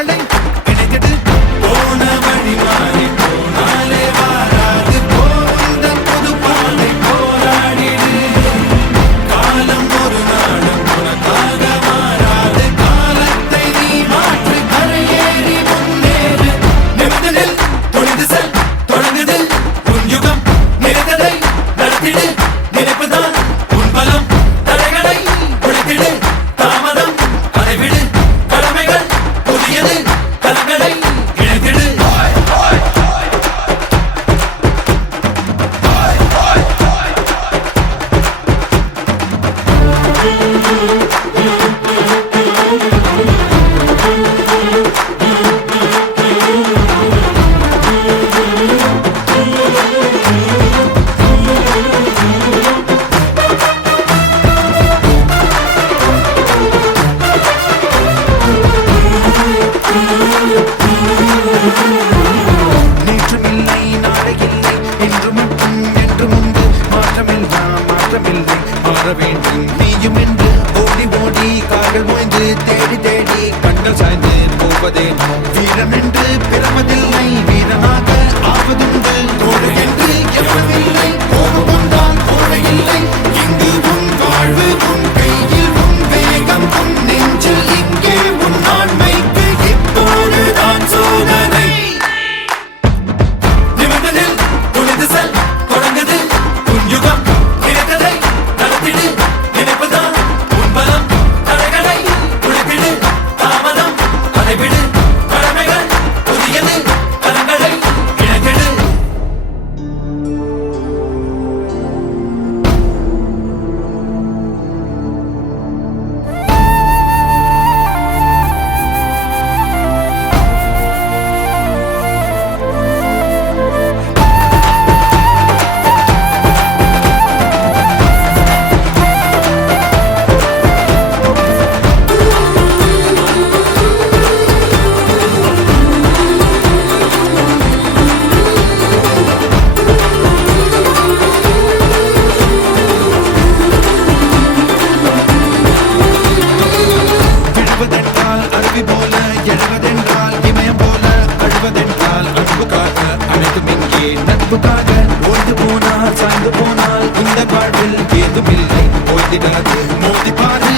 கரங்களை இணைத்திடு போன வழி மாறி போனாலே வாராது போந்த புது பாதை போராடிடு காலம் ஒரு நாளும் உனக்காக மாறாது காலத்தை நீ மாற்று கரையேறி முன்னேறு நிமிடத்தில் துணிந்து செல் தொடங்குது உன் யுகம் நினைத்ததை நடத்திடு நினைப்புதான் உன் பலம் தடைகளை உடைத்திடு தாமதம் அதை விடு கடமைகள் புதியது கலங்களை இணைத்திடு நேற்றுமில்லை நாளை இல்லை என்று மட்டும் என்று முன்பு மாற்றமெல்லாம் மாற்றமில்லை மாற வேண்டும் நீயும் என்று ஓடி ஓடி கால்கள் மோய்ந்து தேடி தேடி கண்கள் சாய்ந்து போவதே வீரன் என்று பிறப்பதில்லை வீரனாக ஆவதுண்டு தோழை என்று எவனுமில்லை கோபம் வந்தால் கோழை இல்லை இங்கு உன் வாழ்வு உன் கையில் உன் வேகம் உன் நெஞ்சில் இங்கே உன் ஆண்மைக்கு இப்போதுதான் சோதனை நிமிடத்தில் துணிந்து செல் தொடங்குது உன் யுகம் நினைத்ததை நடத்திடு நினைப்புதான் உன் பலம் தடைகளை உடைத்திடு தாமதம் அதை விடு கடமைகள் புதியது கலங்களை இணைத்திடு விழுவதென்றால் அருவி போல எழுவதென்றால் இமயம் போல அழுவதென்றால் அன்புக்காக அனைத்தும் இங்கே நட்புக்காக ஓய்ந்து போனால் சாய்ந்து போனால் இந்த வாழ்வில் ஏதுமில்லை ஓய்ந்திடாது மோதி பாரு